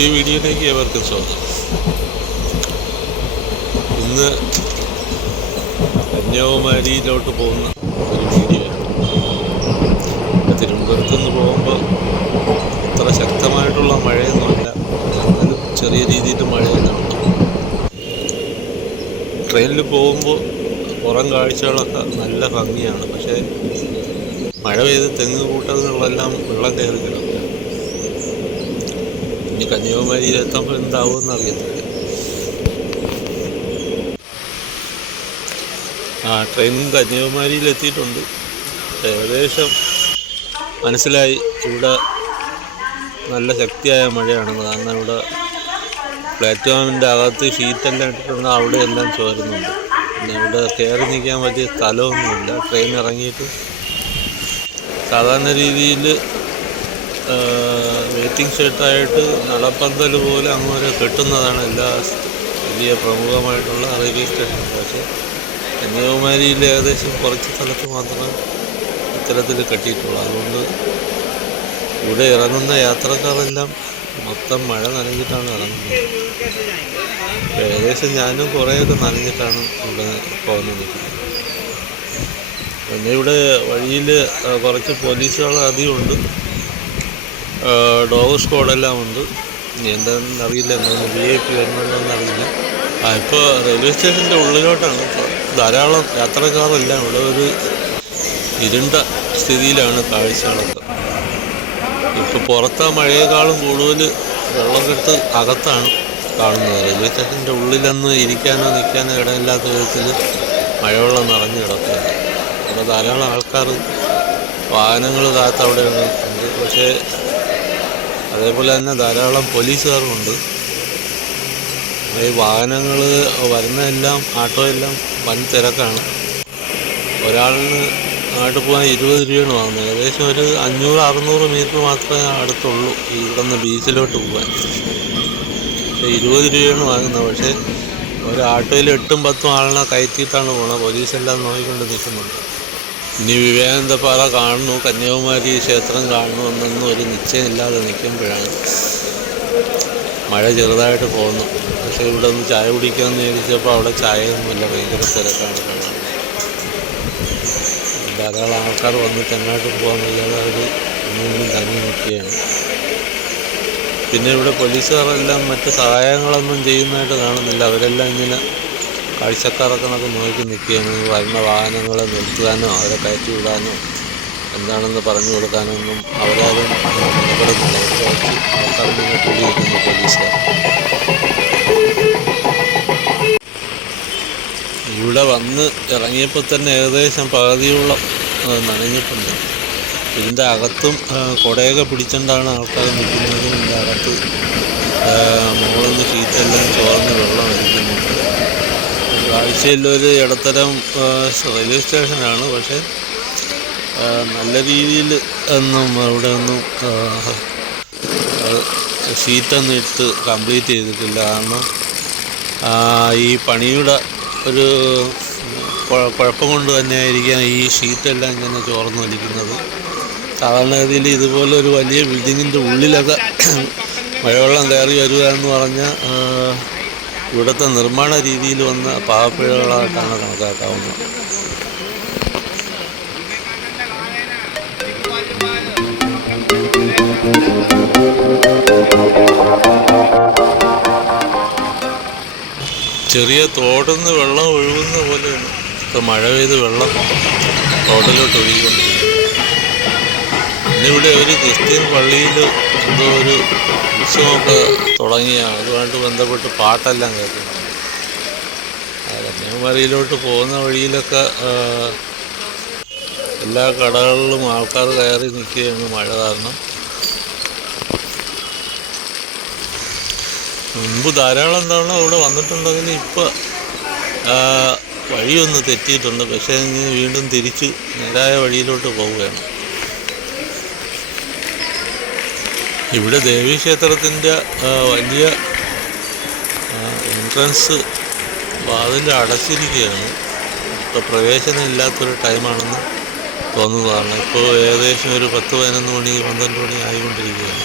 പുതിയ വീഡിയോയിലേക്ക് ഏവർക്കും സ്വാഗതം. ഇന്ന് കന്യാകുമാരിയിലോട്ട് പോകുന്ന ഒരു വീഡിയോ. തിരുവനന്തപുരത്ത് നിന്ന് പോകുമ്പോൾ അത്ര ശക്തമായിട്ടുള്ള മഴയൊന്നുമല്ല. എന്നാലും ചെറിയ രീതിയിൽ മഴയുന്നുണ്ട് ട്രെയിനിൽ പോകുമ്പോൾ പുറം കാഴ്ചകളൊക്കെ നല്ല ഭംഗിയാണ്. പക്ഷേ മഴ പെയ്ത് തെങ്ങ് കൂട്ടങ്ങളെല്ലാം വെള്ളം കയറി കിടക്കും. ഇനി കന്യാകുമാരി എത്തുമ്പോൾ എന്താവുമെന്ന് അറിയത്തില്ല ആ ട്രെയിൻ കന്യാകുമാരിയിൽ എത്തിയിട്ടുണ്ട് ഏകദേശം മനസ്സിലായി. ഇവിടെ നല്ല ശക്തിയായ മഴയാണ്. കാരണം ഇവിടെ പ്ലാറ്റ്ഫോമിന്റെ അകത്ത് ഷീറ്റെല്ലാം ഇട്ടിട്ടുണ്ട്. അവിടെ എല്ലാം ചോരുന്നുണ്ട്. പിന്നെ ഇവിടെ കയറി നിൽക്കാൻ പറ്റിയ സ്ഥലമൊന്നുമില്ല. ട്രെയിൻ ഇറങ്ങിയിട്ട് സാധാരണ രീതിയിൽ വെയിറ്റിംഗ് ഷെഡായിട്ട് നടപ്പന്തൽ പോലെ അങ്ങ് വരെ കെട്ടുന്നതാണ് എല്ലാ വലിയ പ്രമുഖമായിട്ടുള്ള റെയിൽവേ സ്റ്റേഷൻ. പക്ഷേ കന്യാകുമാരിയിൽ ഏകദേശം കുറച്ച് സ്ഥലത്ത് മാത്രമേ ഇത്തരത്തിൽ കെട്ടിയിട്ടുള്ളൂ. അതുകൊണ്ട് ഇവിടെ ഇറങ്ങുന്ന യാത്രക്കാരെല്ലാം മൊത്തം മഴ നനഞ്ഞിട്ടാണ് ഇറങ്ങുന്നത്. ഏകദേശം ഞാനും കുറേയൊക്കെ നനഞ്ഞിട്ടാണ് ഇവിടെ പോകുന്നത്. പിന്നെ ഇവിടെ വഴിയിൽ കുറച്ച് പോലീസുകൾ അധികമുണ്ട്. ഡോഗ് സ്ക്വാഡെല്ലാം ഉണ്ട്. എന്താണെന്ന് അറിയില്ല എന്താണ് വി ഐ പി വരുന്നുണ്ടോയെന്ന് അറിയില്ല. ആ ഇപ്പോൾ റെയിൽവേ സ്റ്റേഷന്റെ ഉള്ളിലോട്ടാണ്. ധാരാളം യാത്രക്കാരെല്ലാം ഇവിടെ ഒരു ഇരുണ്ട സ്ഥിതിയിലാണ് കാഴ്ചകളൊക്കെ. ഇപ്പോൾ പുറത്തെ മഴയേക്കാളും കൂടുതൽ വെള്ളം കെട്ട് അകത്താണ് കാണുന്നത്. റെയിൽവേ സ്റ്റേഷന്റെ ഉള്ളിലൊന്ന് ഇരിക്കാനോ നിൽക്കാനോ ഇടമില്ലാത്ത വിധത്തിൽ മഴവെള്ളം നിറഞ്ഞു കിടക്കുകയാണ്. അവിടെ ധാരാളം ആൾക്കാർ വാഹനങ്ങൾ കാത്ത് അവിടെ ഉണ്ട് പക്ഷേ അതേപോലെ തന്നെ ധാരാളം പോലീസുകാരുമുണ്ട്. ഈ വാഹനങ്ങൾ വരുന്നതെല്ലാം ആട്ടോ എല്ലാം വൻ തിരക്കാണ്. ഒരാളിന് അങ്ങോട്ട് പോകാൻ ഇരുപത് രൂപയാണ് വാങ്ങുന്നത്. ഏകദേശം ഒരു അഞ്ഞൂറ് അറുന്നൂറ് മീറ്റർ മാത്രമേ അടുത്തുള്ളൂ ഇവിടെ നിന്ന് ബീച്ചിലോട്ട് പോകാൻ. പക്ഷേ ഇരുപത് രൂപയാണ് വാങ്ങുന്നത്. പക്ഷേ ഒരു ആട്ടോയിൽ എട്ടും പത്തും ആളിനെ കയറ്റിയിട്ടാണ് പോണത്. പോലീസെല്ലാം നോക്കിക്കൊണ്ട് നിൽക്കുന്നുണ്ട്. ഇനി വിവേകാനന്ദപ്പാറ കാണുന്നു കന്യാകുമാരി ക്ഷേത്രം കാണുന്നു എന്നൊന്നും ഒരു നിശ്ചയമില്ലാതെ നിൽക്കുമ്പോഴാണ് മഴ ചെറുതായിട്ട് പോകുന്നു. പക്ഷേ ഇവിടെ ഒന്ന് ചായ കുടിക്കാമെന്ന് ചോദിച്ചപ്പോൾ അവിടെ ചായയൊന്നുമില്ല ഭയങ്കര തിരക്കാണ് കാണാൻ. ധാരാളം ആൾക്കാർ വന്ന് തെങ്ങാട്ട് പോകാമെന്നില്ലാതെ അവർ ഒന്നും തങ്ങി നിൽക്കുകയാണ്. പിന്നെ ഇവിടെ പോലീസുകാരെല്ലാം മറ്റ് സഹായങ്ങളൊന്നും ചെയ്യുന്നതായിട്ട് കാണുന്നില്ല. അവരെല്ലാം ഇങ്ങനെ കാഴ്ചക്കാരൊക്കെ നമുക്ക് നോക്കി നിൽക്കുകയാണ്. വരുന്ന വാഹനങ്ങളെ നിർത്തുവാനോ അവരെ കയറ്റി വിടാനോ എന്താണെന്ന് പറഞ്ഞു കൊടുക്കാനൊന്നും അവരാരും ഇടപെടുന്നില്ല. അവർക്ക് വെച്ച് ആൾക്കാർ ഇങ്ങനെ കൂടി നിൽക്കുന്നു പോലീസുകാർ. ഇവിടെ വന്ന് ഇറങ്ങിയപ്പോൾ തന്നെ ഏകദേശം പകുതിയുള്ള നനഞ്ഞിട്ടുണ്ട്. ഇതിന്റെ അകത്തും കുടയൊക്കെ പിടിച്ചുകൊണ്ടാണ് ആൾക്കാർ നിൽക്കുന്നത് ഇതിന്റെ അകത്ത് ആ, മുകളിൽ നിന്ന് ഷീറ്റെല്ലാം ചോർന്ന് വെള്ളം അടിക്കുന്നുണ്ട് ആഴ്ചയിലൊരു ഇടത്തരം റെയിൽവേ സ്റ്റേഷനാണ്. പക്ഷേ നല്ല രീതിയിൽ ഒന്നും ഇവിടെ ഒന്നും സീറ്റൊന്നും എടുത്ത് കംപ്ലീറ്റ് ചെയ്തിട്ടില്ല. കാരണം ഈ പണിയുടെ ഒരു കുഴ- കുഴപ്പം കൊണ്ട് തന്നെ ആയിരിക്കാം ഈ ഷീറ്റെല്ലാം ഇങ്ങനെ ചോർന്നു വലിക്കുന്നത്. സാധാരണഗതിയിൽ ഇതുപോലെ ഒരു വലിയ ബിൽഡിങ്ങിന്റെ ഉള്ളിലൊക്കെ മഴവെള്ളം കയറി വരിക എന്ന് പറഞ്ഞാൽ ഇവിടുത്തെ നിർമ്മാണ രീതിയിൽ വന്ന പാവപ്പിഴകളായിട്ടാണ് കണക്കാക്കാവുന്നത്. ചെറിയ തോടുന്ന് വെള്ളം ഒഴുകുന്ന പോലെയാണ് ഇപ്പം മഴ പെയ്ത് വെള്ളം തോട്ടിലോട്ട് ഒഴുകിക്കൊണ്ടിരിക്കുന്നത്. ഇന്നിവിടെ ഒരു ക്രിസ്ത്യൻ പള്ളിയിൽ എന്തോ ഒരു ഉത്സവമൊക്കെ തുടങ്ങിയ അതുമായിട്ട് ബന്ധപ്പെട്ട് പാട്ടെല്ലാം കേൾക്കുന്നു. ആ കന്യാകുമാരിയിലോട്ട് പോകുന്ന വഴിയിലൊക്കെ എല്ലാ കടകളിലും ആൾക്കാർ കയറി നിൽക്കുകയാണ് മഴ കാരണം. മുമ്പ് ധാരാളം തവണ ഇവിടെ വന്നിട്ടുണ്ടെങ്കിൽ ഇപ്പോൾ വഴിയൊന്ന് തെറ്റിയിട്ടുണ്ട്. പക്ഷേ ഇനി വീണ്ടും തിരിച്ച് നേരായ വഴിയിലോട്ട് പോവുകയാണ്. ഇവിടെ ദേവീക്ഷേത്രത്തിന്റെ വലിയ എൻട്രൻസ് വാതിൽ അടച്ചിരിക്കുകയാണ്. ഇപ്പോൾ പ്രവേശനം ഇല്ലാത്തൊരു ടൈമാണെന്ന് തോന്നുന്നതാണ്. ഇപ്പോൾ ഏകദേശം ഒരു പത്ത് പതിനൊന്ന് മണി പന്ത്രണ്ട് മണി ആയിക്കൊണ്ടിരിക്കുകയാണ്.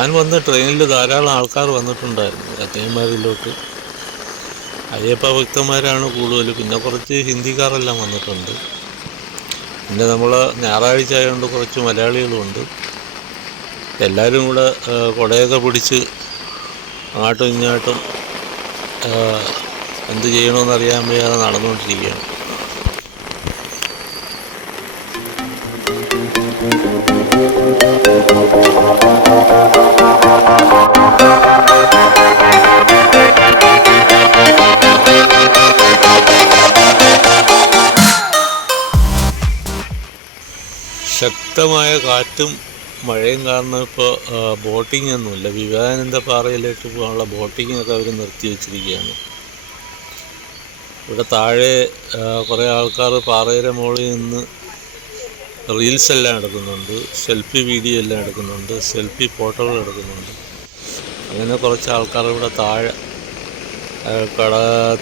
ഞാൻ വന്ന ട്രെയിനിൽ ധാരാളം ആൾക്കാർ വന്നിട്ടുണ്ടായിരുന്നു. അച്ഛന്മാരിലോട്ട് അയ്യപ്പ ഭക്തന്മാരാണ് കൂടുതൽ പിന്നെ കുറച്ച് ഹിന്ദിക്കാരെല്ലാം വന്നിട്ടുണ്ട്. പിന്നെ നമ്മൾ ഞായറാഴ്ച ആയതുകൊണ്ട് കുറച്ച് മലയാളികളുമുണ്ട് എല്ലാവരും കൂടെ കൊടയൊക്കെ പിടിച്ച് അങ്ങോട്ടും ഇങ്ങോട്ടും എന്ത് ചെയ്യണമെന്നറിയാൻ വയ്യാതെ നടന്നുകൊണ്ടിരിക്കുകയാണ് ശക്തമായ കാറ്റും മഴയും കാരണം ഇപ്പോൾ ബോട്ടിംഗ് ഒന്നുമില്ല വിവേകാനന്ദ പാറയിലേക്ക് പോകാനുള്ള ബോട്ടിംഗ് ഒക്കെ അവർ നിർത്തി വെച്ചിരിക്കുകയാണ്. ഇവിടെ താഴെ കുറേ ആൾക്കാർ പാറയുടെ മുകളിൽ നിന്ന് റീൽസ് എല്ലാം എടുക്കുന്നുണ്ട്. സെൽഫി വീഡിയോ എല്ലാം എടുക്കുന്നുണ്ട്. സെൽഫി ഫോട്ടോകൾ എടുക്കുന്നുണ്ട്. അങ്ങനെ കുറച്ച് ആൾക്കാർ ഇവിടെ താഴെ കട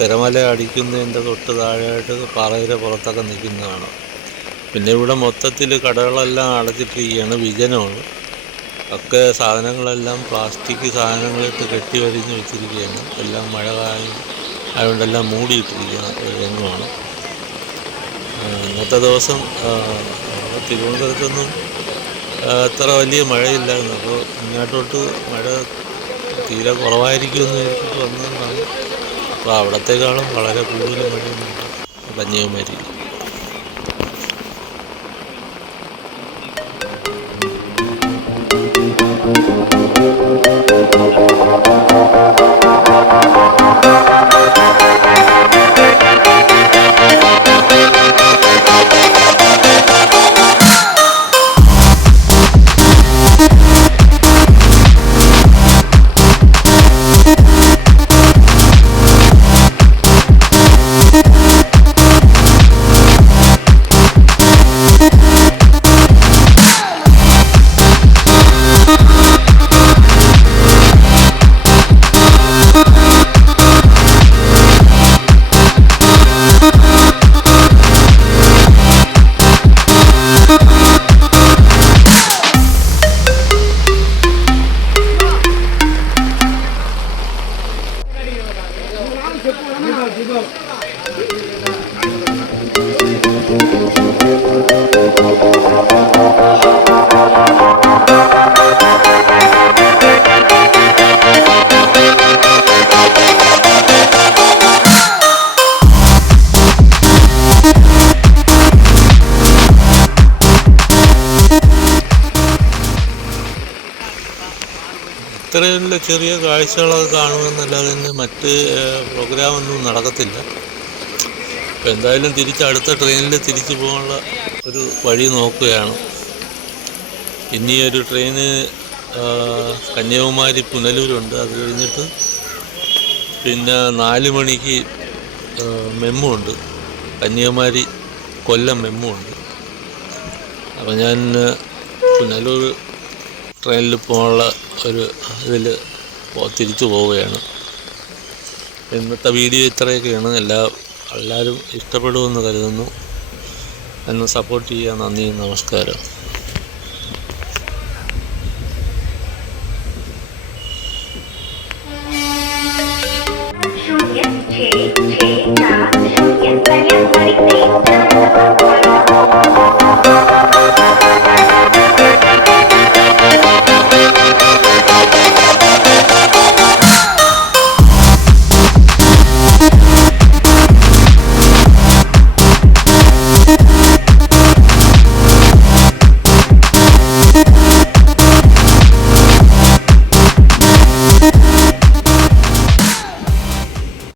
തിരമല അടിക്കുന്നതിന്റെ തൊട്ട് താഴെയായിട്ട് പാറയുടെ പുറത്തൊക്കെ നിൽക്കുന്നതാണ്. പിന്നെ ഇവിടെ മൊത്തത്തിൽ കടകളെല്ലാം അടച്ചിട്ടിരിക്കുകയാണ് വിജനമാണ് ഒക്കെ സാധനങ്ങളെല്ലാം പ്ലാസ്റ്റിക് സാധനങ്ങളിട്ട് കെട്ടി വരിഞ്ഞ് വെച്ചിരിക്കുകയാണ്. എല്ലാം മഴ കാലം അതുകൊണ്ടെല്ലാം മൂടിയിട്ടിരിക്കുന്ന രംഗമാണ്. ഇന്നത്തെ ദിവസം തിരുവനന്തപുരത്തൊന്നും അത്ര വലിയ മഴയില്ലായിരുന്നു. അപ്പോൾ ഇങ്ങോട്ടോട്ട് മഴ തീരെ കുറവായിരിക്കുമെന്ന് വിചാരിച്ചിട്ട് വന്നതാണ്. അപ്പോൾ അവിടത്തേക്കാളും വളരെ കൂടുതൽ മഴയൊന്നും കന്യാകുമാരി. ഇത്രയുള്ള ചെറിയ കാഴ്ചകളൊക്കെ കാണുമെന്നല്ലാതെ തന്നെ മറ്റ് പ്രോഗ്രാമൊന്നും നടക്കത്തില്ല. അപ്പോൾ എന്തായാലും തിരിച്ച് അടുത്ത ട്രെയിനിൽ തിരിച്ചു പോകാനുള്ള ഒരു വഴി നോക്കുകയാണ്. ഇനി ഒരു ട്രെയിന് കന്യാകുമാരി പുനലൂരുണ്ട്. അത് കഴിഞ്ഞിട്ട് പിന്നെ നാല് മണിക്ക് മെമ്മുണ്ട്. കന്യാകുമാരി കൊല്ലം മെമ്മുണ്ട്. അപ്പോൾ ഞാൻ പുനലൂർ ട്രെയിനിൽ പോകാനുള്ള ഒരു ഇതിൽ തിരിച്ചു പോവുകയാണ്. ഇന്നത്തെ വീഡിയോ ഇത്രയൊക്കെയാണ്. എല്ലാ എല്ലാവരും ഇഷ്ടപ്പെടുമെന്ന് കരുതുന്നു. എന്നെ സപ്പോർട്ട് ചെയ്യുക. നന്ദി. നമസ്കാരം.